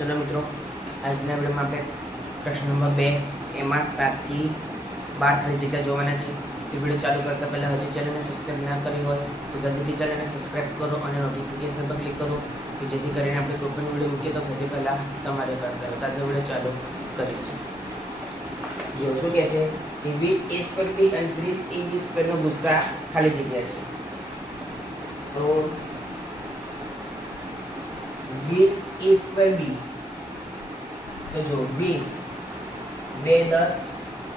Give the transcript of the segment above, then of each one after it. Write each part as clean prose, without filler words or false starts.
चलो मित्रों, આજના વિડીયોમાં આપણે પ્રશ્ન નંબર 2 એમાં 7 થી 12 ખાલી જગ્યા જોવાના છે. તે વિડીયો ચાલુ કરતા પહેલા હજી ચેનલને સબસ્ક્રાઇબ ના કરી હોય તો જલ્દીથી ચેનલને સબસ્ક્રાઇબ કરો અને નોટિફિકેશન પર ક્લિક કરો કે જેથી કરીને આપણે કોઈ પણ વિડીયો મૂકીએ તો સૌથી પહેલાં તમારી પાસે આવે. તો આજનો વિડીયો ચાલુ કરીશું. જો શું કહે છે કે 20a સ્ક્વેર b અને 30ab સ્ક્વેરનો ગુસ્સા ખાલી જગ્યા છે. તો 20a સ્ક્વેર b तो जो 20 2 10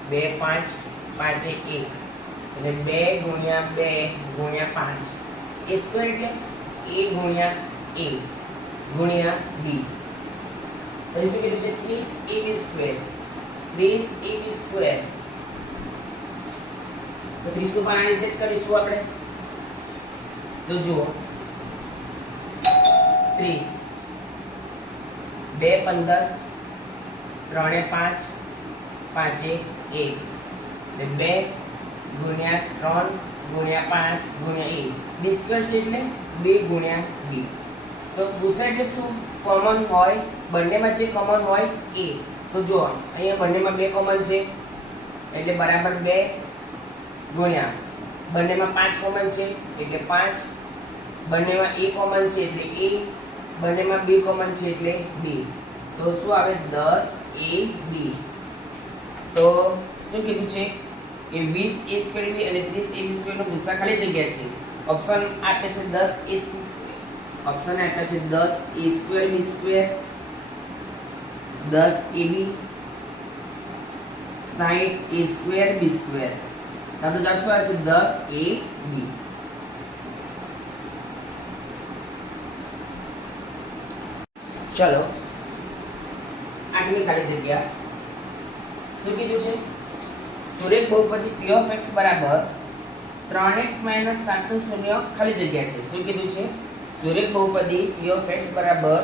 2 5 5 1 એટલે 2 ગુણ્યા 2 ગુણ્યા 5 a સ્ક્વેર એટલે a ગુણ્યા a ગુણ્યા b. પછી શું કીધું છે 30ab સ્ક્વેર 30ab સ્ક્વેર. તો 30 નું પાણી રીતે જ કરીશું આપણે. તો જુઓ 30 2 15 3 5 5 1 એટલે 2 ગુણ્યા 3 ગુણ્યા 5 ગુણ્યા 1 b સ્ક્વેર છે એટલે 2 ગુણ્યા b. તો ગુસ્સા એટલે શું? કોમન હોય બંનેમાં જે કોમન હોય a. તો જો અહીંયા બંનેમાં 2 કોમન છે એટલે બરાબર 2 ગુણ્યા બંનેમાં 5 કોમન છે એટલે 5 બંનેમાં a કોમન છે એટલે a બંનેમાં b કોમન છે એટલે b. તો શું આવે 10ab. તો શું કીધું છે કે 20a સ્ક્વેર b અને 30ab સ્ક્વેરનો ગુસ્સા ખાલી જગ્યા છે. ઓપ્શન આપે છે 10a ઓપ્શન આપે છે 10a square b square 10ab 60a square b square. આપણો જવાબ શું આવે છે 10ab. ચલો આટલી ખાલી જગ્યા શું કીધું છે? સુરેખ બહુપદી p of x બરાબર 3x 7 નું શૂન્ય ખાલી જગ્યા છે. શું કીધું છે? સુરેખ બહુપદી p of x બરાબર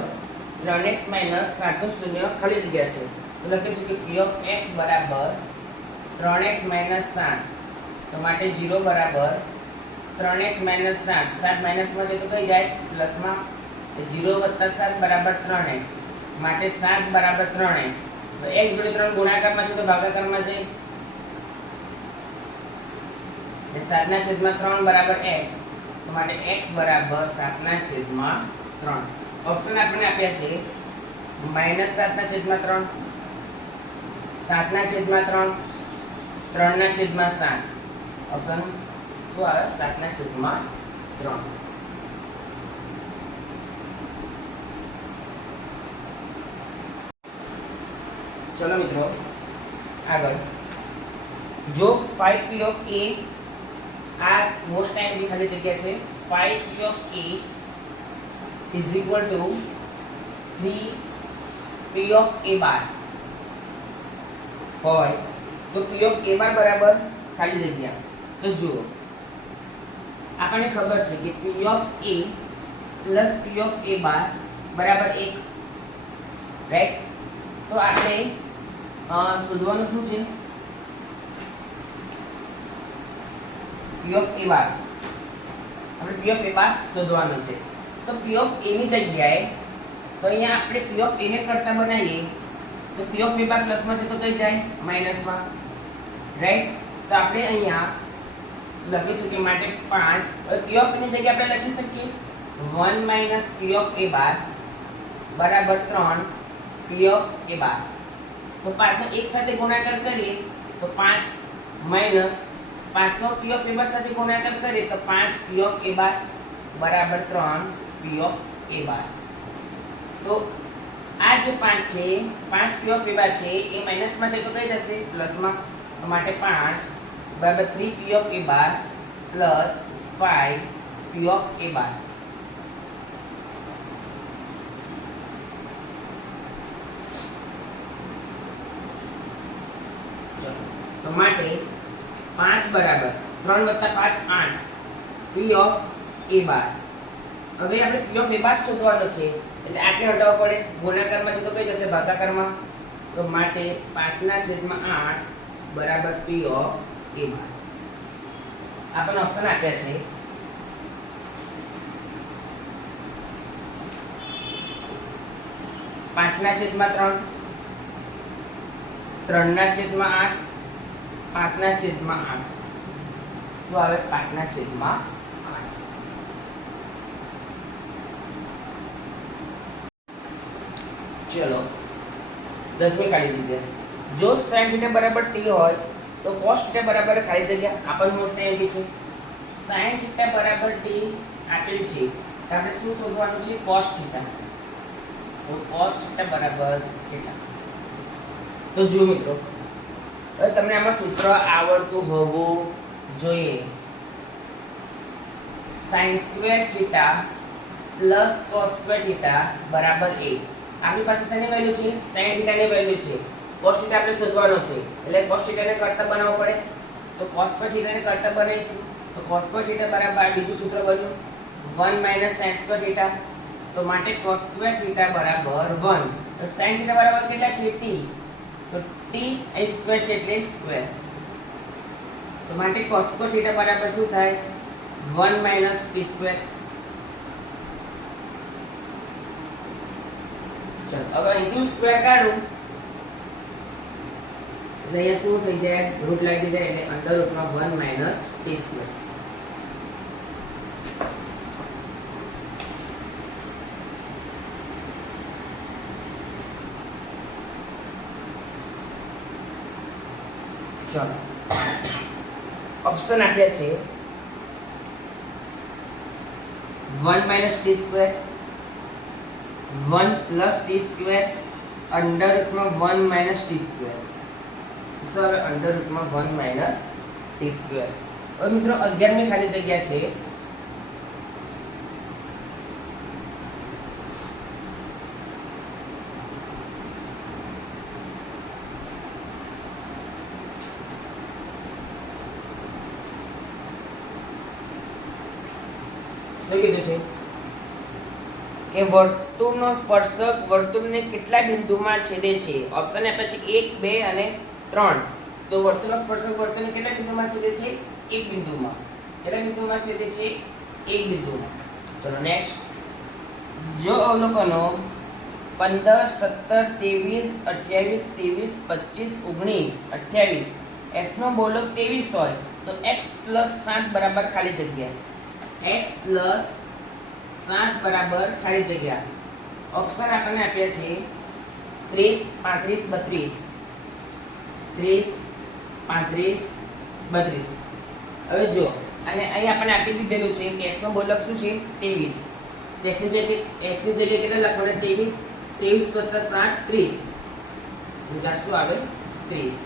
3x 7 નું શૂન્ય ખાલી જગ્યા છે. તો લખીશું કે p of x બરાબર 3x 7. તો માટે 0 બરાબર 3x 7 7 માઈનસમાં છે તો કઈ જાય પ્લસમાં. 0 + 7 બરાબર 3x માટે 7 બરાબર 3x. તો x જોડે 3 ગુણાકારમાં છે તો ભાગાકારમાં છે એટલે 7/3 બરાબર x. તો માટે x બરાબર 7/3. ઓપ્શન આપણને આપ્યા છે -7/3 7/3 3/7. ઓપ્શન શું આવે 7/3. चलो मित्रों आगे जो 5p of a आ मोस्ट टाइम भी खाली जगह है 5p of a is equal to 3p of a bar હોય તો p of a bar બરાબર ખાલી જગ્યા. તો જુઓ આપણને ખબર છે કે p of a plus p of a bar બરાબર 1 રાઈટ. તો આપણે શોધવાનું શું છે? p of a bar. આપણે p of a bar શોધવાનું છે. તો p of a ની જગ્યાએ તો અહીંયા આપણે p of a ને કરતા બનાવીએ તો p of a bar પ્લસમાં છે તો કઈ જાય માઈનસમાં રાઈટ. તો આપણે અહીંયા લખીશું કે માટે 5. હવે p of a ની જગ્યાએ આપણે લખી શકીએ 1 - p of a bar બરાબર 3 p of a bar. तो 5 નો એક સાથે ગુણાકાર કરીએ તો 5 માઈનસ 5 નો p of a bar સાથે ગુણાકાર કરીએ તો 5 p of a bar બરાબર 3 p of a bar. તો આ જે 5 છે 5 p of a bar છે એ માઈનસમાં છે તો કઈ જશે પ્લસમાં. તો માટે 5 બરાબર 3 p of a bar plus 5 p of a bar. તો માટે 5 બરાબર 3 + 5 8 p of a bar. હવે આપણે p of a bar શોધવાનો છે એટલે આટલે હટાવવો પડે. ગુણાકારમાં છે તો કઈ જશે ભાગાકારમાં. તો માટે 5/8 બરાબર p of a bar. આપણને ઓપ્શન આપ્યા છે 5 5/3, 3/8, 5/8. શું આવે? 5/8. ચલો 10મી ખાલી જગ્યા. જો sin θ બરાબર t હોય તો cos θ બરાબર ખાલી જગ્યા આપણને મોસ્ટ એવી છે. sin θ બરાબર t આપેલ છે તો આપણે શું શોધવાનું છે? cos θ. તો cos θ બરાબર θ. તો જો મિત્રો હવે તમને આમાં સૂત્ર આવડતું હોવું જોઈએ. sin² θ પ્લસ cos² θ બરાબર a. આપણી પાસે શેની વેલ્યુ છે? sin θ ની વેલ્યુ છે. cos θ આપણે શોધવાનો છે એટલે cos θ ને કરતા બનાવવો પડે. તો cos² θ ને કરતા બનાવીશું. તો cos² θ બરાબર બીજું સૂત્ર બન્યું 1 - sin² θ. તો માટે cos² θ બરાબર 1. તો sin θ બરાબર કેટલા છે? t. તો t અહીં સ્ક્વેર છે એટલે સ્ક્વેર. તો માટે cos² θ બરાબર શું થાય? 1 - t². ચલો હવે અહીંથી સ્ક્વેર કાઢું એટલે અહીંયા શું થઈ જાય? રૂટ લાગી જાય એટલે અંડર રૂટમાં 1 - t². ચલો ઓપ્શન આપ્યા છે 1 - t², 1 + t² અંડર રૂટમાં 1 - t². સર અંડર રૂટમાં 1 - t². હવે મિત્રો 11મી ખાલી જગ્યા છે. શું કીધું છે કે વર્તુળનો સ્પર્શક વર્તુળને કેટલા બિંદુમાં છેદે છે? ઓપ્શન આપ્યા છે 1, 2 અને 3. તો વર્તુળનો સ્પર્શક વર્તુળને કેટલા બિંદુમાં છેદે છે? એક બિંદુમાં. કેટલા બિંદુમાં છેદે છે? એક બિંદુમાં. ચલો નેક્સ્ટ. જો અવલોકનો 15, 17, 23, 28, 23, 25, 19, 28 x નો બોલક 23 હોય તો x + 7 બરાબર ખાલી જગ્યા. x + 7 બરાબર ખાલી જગ્યા. ઓપ્શન આપણને આપ્યા છે 30, 35, 32. 30, 35, 32. હવે જો અને અહીં આપણને આપી દીધેલું છે કે x નો બોલક શું છે? 23. x ની જગ્યાએ કેટલા લખવાના? 23. 23 + 7 30. શું આવે? 30.